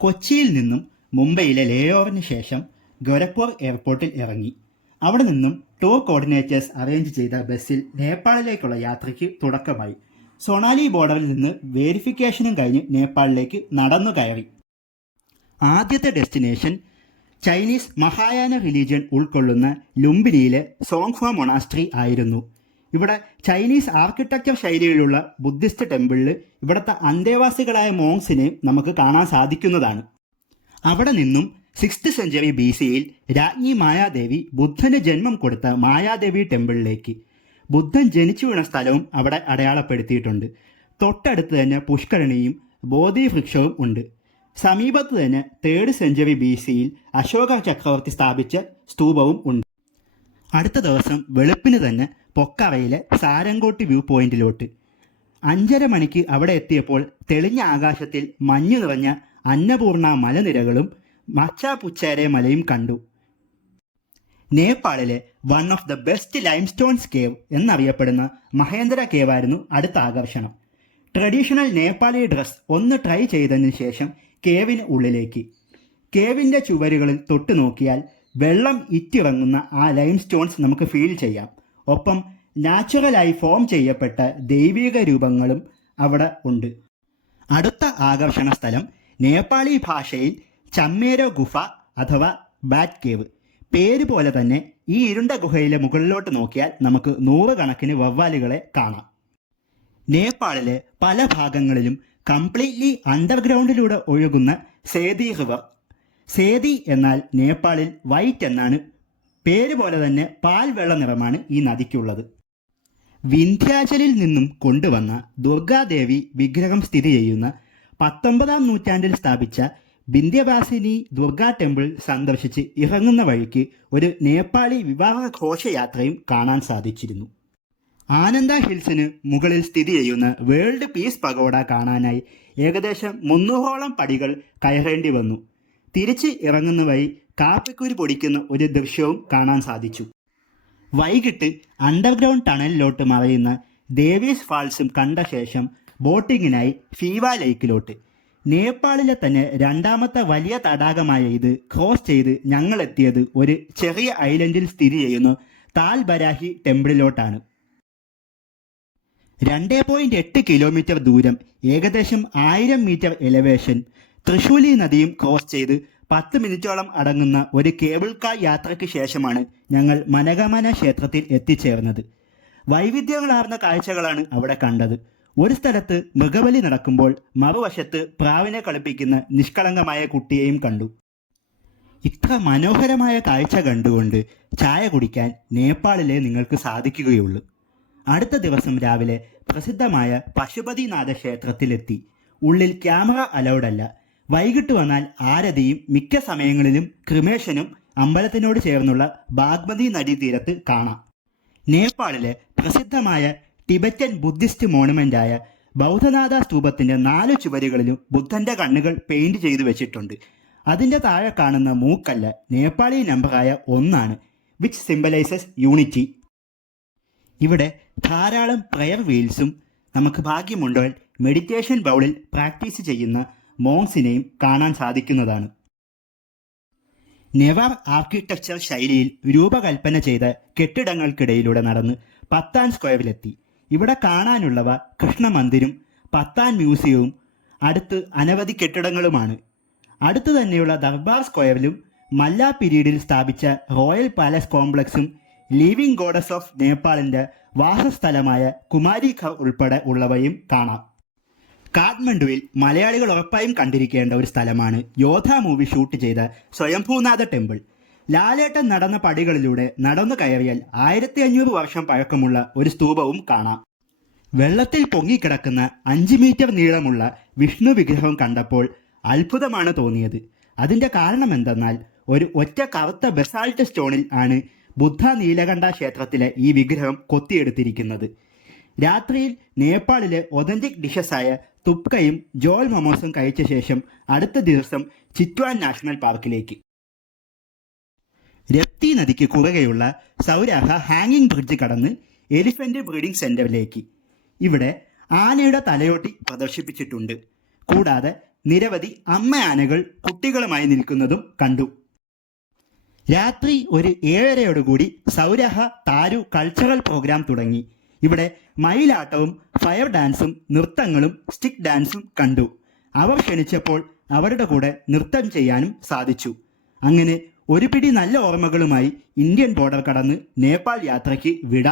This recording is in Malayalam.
കൊച്ചിയിൽ നിന്നും മുംബൈയിലെ ലേ ഓവറിന് ശേഷം ഗോരഖ്പൂർ എയർപോർട്ടിൽ ഇറങ്ങി. അവിടെ നിന്നും ടൂർ കോർഡിനേറ്റേഴ്സ് അറേഞ്ച് ചെയ്ത ബസ്സിൽ നേപ്പാളിലേക്കുള്ള യാത്രയ്ക്ക് തുടക്കമായി. സൊണാലി ബോർഡറിൽ നിന്ന് വെരിഫിക്കേഷനും കഴിഞ്ഞ് നേപ്പാളിലേക്ക് നടന്നു കയറി. ആദ്യത്തെ ഡെസ്റ്റിനേഷൻ ചൈനീസ് മഹായാന റിലീജിയൻ ഉൾക്കൊള്ളുന്ന ലുംബിനിയിലെ സോങ്ഹ്വ മൊണാസ്ട്രി ആയിരുന്നു. ഇവിടെ ചൈനീസ് ആർക്കിടെക്ചർ ശൈലിയിലുള്ള ബുദ്ധിസ്റ്റ് ടെമ്പിളിൽ ഇവിടുത്തെ അന്തേവാസികളായ മോങ്സിനെയും നമുക്ക് കാണാൻ സാധിക്കുന്നതാണ്. അവിടെ നിന്നും 6th സെഞ്ച്വറി BC-യിൽ രാജ്ഞി മായാദേവി ബുദ്ധന് ജന്മം കൊടുത്ത മായാദേവി ടെമ്പിളിലേക്ക്. ബുദ്ധൻ ജനിച്ചു വീണ സ്ഥലവും അവിടെ അടയാളപ്പെടുത്തിയിട്ടുണ്ട്. തൊട്ടടുത്ത് തന്നെ പുഷ്കരണിയും ബോധി വൃക്ഷവും ഉണ്ട്. സമീപത്ത് തന്നെ 3rd സെഞ്ച്വറി BC-യിൽ അശോക ചക്രവർത്തി സ്ഥാപിച്ച സ്തൂപവും ഉണ്ട്. അടുത്ത ദിവസം വെളുപ്പിന് തന്നെ പൊക്കറയിലെ സാരംഗോട്ട് വ്യൂ പോയിന്റിലോട്ട്. 5:30 മണിക്ക് അവിടെ എത്തിയപ്പോൾ തെളിഞ്ഞ ആകാശത്തിൽ മഞ്ഞു നിറഞ്ഞ അന്നപൂർണ മലനിരകളും മച്ചാപുച്ചാരെ മലയും കണ്ടു. നേപ്പാളിലെ one of the best limestones cave എന്നറിയപ്പെടുന്ന മഹേന്ദ്ര കേവ് ആയിരുന്നു അടുത്ത ആകർഷണം. ട്രഡീഷണൽ നേപ്പാളി ഡ്രസ് ഒന്ന് ട്രൈ ചെയ്തതിനു ശേഷം കേവിന് ഉള്ളിലേക്ക്. കേവിൻ്റെ ചുവരുകളിൽ തൊട്ടു നോക്കിയാൽ വെള്ളം ഇറ്റിറങ്ങുന്ന ആ ലൈംസ്റ്റോൺസ് നമുക്ക് ഫീൽ ചെയ്യാം. ഒപ്പം നാച്ചുറലായി ഫോം ചെയ്യപ്പെട്ട ദൈവിക രൂപങ്ങളും അവിടെ ഉണ്ട്. അടുത്ത ആകർഷണ സ്ഥലം നേപ്പാളി ഭാഷയിൽ ചമ്മേരോ ഗുഫ അഥവാ ബാറ്റ് കേവ്. പേര് പോലെ തന്നെ ഈ ഇരുണ്ട ഗുഹയിലെ മുകളിലോട്ട് നോക്കിയാൽ നമുക്ക് 100 കണക്കിന് വവ്വാലുകളെ കാണാം. നേപ്പാളിലെ പല ഭാഗങ്ങളിലും കംപ്ലീറ്റ്ലി അണ്ടർഗ്രൗണ്ടിലൂടെ ഒഴുകുന്ന സേതി റിവർ. സേതി എന്നാൽ നേപ്പാളിൽ വൈറ്റ് എന്നാണ്. പേര് പോലെ തന്നെ പാൽ വെള്ള നിറമാണ് ഈ നദിക്കുള്ളത്. വിന്ധ്യാചലിൽ നിന്നും കൊണ്ടുവന്ന ദുർഗാദേവി വിഗ്രഹം സ്ഥിതി ചെയ്യുന്ന 19ാം നൂറ്റാണ്ടിൽ സ്ഥാപിച്ച വിന്ധ്യവാസിനി ദുർഗാ ടെമ്പിൾ സന്ദർശിച്ച് ഇറങ്ങുന്ന വഴിക്ക് ഒരു നേപ്പാളി വിവാഹ ഘോഷയാത്രയും കാണാൻ സാധിച്ചിരുന്നു. ആനന്ദ ഹിൽസിന് മുകളിൽ സ്ഥിതി ചെയ്യുന്ന വേൾഡ് പീസ് പഗോഡ കാണാനായി ഏകദേശം 300ഓളം പടികൾ കയറേണ്ടി വന്നു. തിരിച്ച് ഇറങ്ങുന്ന വഴി കാപ്പിക്കുരു പൊടിക്കുന്ന ഒരു ദൃശ്യവും കാണാൻ സാധിച്ചു. വൈകിട്ട് അണ്ടർഗ്രൗണ്ട് ടണലിലോട്ട് മറയുന്ന ദേവീസ് ഫാൾസും കണ്ട ശേഷം ബോട്ടിങ്ങിനായി ഫീവ ലേക്കിലോട്ട്. നേപ്പാളിലെ തന്നെ 2ാമത്തെ വലിയ തടാകമായ ഇത് ക്രോസ് ചെയ്ത് ഞങ്ങൾ എത്തിയത് ഒരു ചെറിയ ഐലൻഡിൽ സ്ഥിതി ചെയ്യുന്ന താൽ ബരാഹി ടെമ്പിളിലോട്ടാണ്. 2.8 കിലോമീറ്റർ ദൂരം, ഏകദേശം 1000 മീറ്റർ എലവേഷൻ, തൃശൂലി നദിയും ക്രോസ് ചെയ്ത് 10 മിനിറ്റോളം അടങ്ങുന്ന ഒരു കേബിൾ കാർ യാത്രയ്ക്ക് ശേഷമാണ് ഞങ്ങൾ മനഗമന ക്ഷേത്രത്തിൽ എത്തിച്ചേർന്നത്. വൈവിധ്യങ്ങളാർന്ന കാഴ്ചകളാണ് അവിടെ കണ്ടത്. ഒരു സ്ഥലത്ത് മൃഗബലി നടക്കുമ്പോൾ മറുവശത്ത് പ്രാവിനെ കളിപ്പിക്കുന്ന നിഷ്കളങ്കമായ കുട്ടിയെയും കണ്ടു. ഇത്ര മനോഹരമായ കാഴ്ച കണ്ടുകൊണ്ട് ചായ കുടിക്കാൻ നേപ്പാളിലെ നിങ്ങൾക്ക് സാധിക്കുകയുള്ളൂ. അടുത്ത ദിവസം രാവിലെ പ്രസിദ്ധമായ പശുപതിനാഥ ക്ഷേത്രത്തിലെത്തി. ഉള്ളിൽ ക്യാമറ അലൗഡല്ല. വൈകിട്ട് വന്നാൽ ആരതിയും മിക്ക സമയങ്ങളിലും ക്രിമേഷനും അമ്പലത്തിനോട് ചേർന്നുള്ള ബാഗ്മതി നദീതീരത്ത് കാണാം. നേപ്പാളിലെ പ്രസിദ്ധമായ ടിബറ്റൻ ബുദ്ധിസ്റ്റ് മോണുമെൻ്റായ ബൗദ്ധനാഥ സ്തൂപത്തിൻ്റെ 4 ചുവരുകളിലും ബുദ്ധൻ്റെ കണ്ണുകൾ പെയിൻറ് ചെയ്തു വെച്ചിട്ടുണ്ട്. അതിൻ്റെ താഴെ കാണുന്ന മൂക്കല്ല നേപ്പാളി നമ്പറായ 1 വിച്ച് സിംബലൈസസ് യൂണിറ്റി. ഇവിടെ ധാരാളം പ്രയർ വീൽസും നമുക്ക് ഭാഗ്യമുണ്ടെങ്കിൽ മെഡിറ്റേഷൻ ബൗളിൽ പ്രാക്ടീസ് ചെയ്യുന്ന മോങ്സിനെയും കാണാൻ സാധിക്കുന്നതാണ്. നെവാർ ആർക്കിടെക്ചർ ശൈലിയിൽ രൂപകൽപ്പന ചെയ്ത കെട്ടിടങ്ങൾക്കിടയിലൂടെ നടന്ന് പത്താൻ സ്ക്വയറിലെത്തി. ഇവിടെ കാണാനുള്ളവ കൃഷ്ണമന്ദിരും പത്താൻ മ്യൂസിയവും അടുത്ത് അനവധി കെട്ടിടങ്ങളുമാണ്. അടുത്തു തന്നെയുള്ള ദർബാർ സ്ക്വയറിലും മല്ല പീരീഡിൽ സ്ഥാപിച്ച റോയൽ പാലസ് കോംപ്ലക്സും ലിവിംഗ് ഗോഡസ് ഓഫ് നേപ്പാളിൻ്റെ വാസസ്ഥലമായ കുമാരി ഘർ ഉൾപ്പെടെ ഉള്ളവയും കാണാം. കാഠ്മണ്ഡുവിൽ മലയാളികൾ ഉറപ്പായും കണ്ടിരിക്കേണ്ട ഒരു സ്ഥലമാണ് യോധ മൂവി ഷൂട്ട് ചെയ്ത സ്വയംഭൂനാഥ ടെമ്പിൾ. ലാലേട്ടൻ നടന്ന പടികളിലൂടെ നടന്നു കയറിയാൽ 1500 വർഷം പഴക്കമുള്ള ഒരു സ്തൂപവും കാണാം. വെള്ളത്തിൽ പൊങ്ങിക്കിടക്കുന്ന 5 മീറ്റർ നീളമുള്ള വിഷ്ണു വിഗ്രഹം കണ്ടപ്പോൾ അത്ഭുതമാണ് തോന്നിയത്. അതിൻ്റെ കാരണം എന്തെന്നാൽ ഒരു ഒറ്റ കറുത്ത ബസാൾട്ട് സ്റ്റോണിൽ ആണ് ബുദ്ധ നീലകണ്ഠ ക്ഷേത്രത്തിലെ ഈ വിഗ്രഹം കൊത്തിയെടുത്തിരിക്കുന്നത്. രാത്രിയിൽ നേപ്പാളിലെ ഒതന്റിക് ഡിഷസായ തുപ്കയും ജോൾ മൊമോസും കഴിച്ച ശേഷം അടുത്ത ദിവസം ചിറ്റ്വാൻ നാഷണൽ പാർക്കിലേക്ക്. രപ്തി നദിക്ക് കുറുകെയുള്ള സൗരാഹ ഹാങ്ങിങ് ബ്രിഡ്ജ് കടന്ന് എലിഫന്റ് ബ്രീഡിംഗ് സെന്ററിലേക്ക്. ഇവിടെ ആനയുടെ തലയോട്ടി പ്രദർശിപ്പിച്ചിട്ടുണ്ട്. കൂടാതെ നിരവധി അമ്മ ആനകൾ കുട്ടികളുമായി നിൽക്കുന്നതും കണ്ടു. രാത്രി ഒരു 7:30യോടുകൂടി സൗരഹ താരു കൾച്ചറൽ പ്രോഗ്രാം തുടങ്ങി. ഇവിടെ മയിലാട്ടവും ഫയർ ഡാൻസും നൃത്തങ്ങളും സ്റ്റിക്ക് ഡാൻസും കണ്ടു. അവർ ക്ഷണിച്ചപ്പോൾ അവരുടെ കൂടെ നൃത്തം ചെയ്യാനും സാധിച്ചു. അങ്ങനെ ഒരു പിടി നല്ല ഓർമ്മകളുമായി ഇന്ത്യൻ ബോർഡർ കടന്ന് നേപ്പാൾ യാത്രയ്ക്ക് വിട.